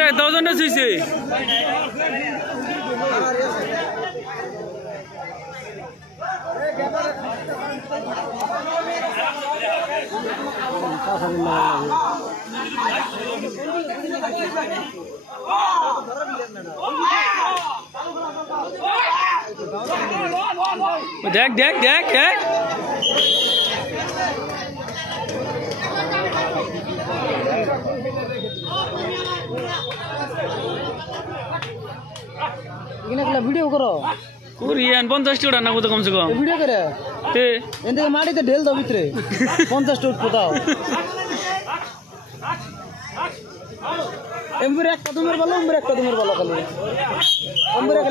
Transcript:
রে 10 জনটা ছুইছে দেখ দেখ দেখ দেখ ভিডিও করো কোরিয়ান 50 টাকা না কত কমসে কম ভিডিও করে তে এতে মাটিতে ঢেল দাও ভিতরে 50 টাকা দাও এমবুরে একটা তোমার বলো এমবুরে একটা তোমার বলো খালি এমবুরে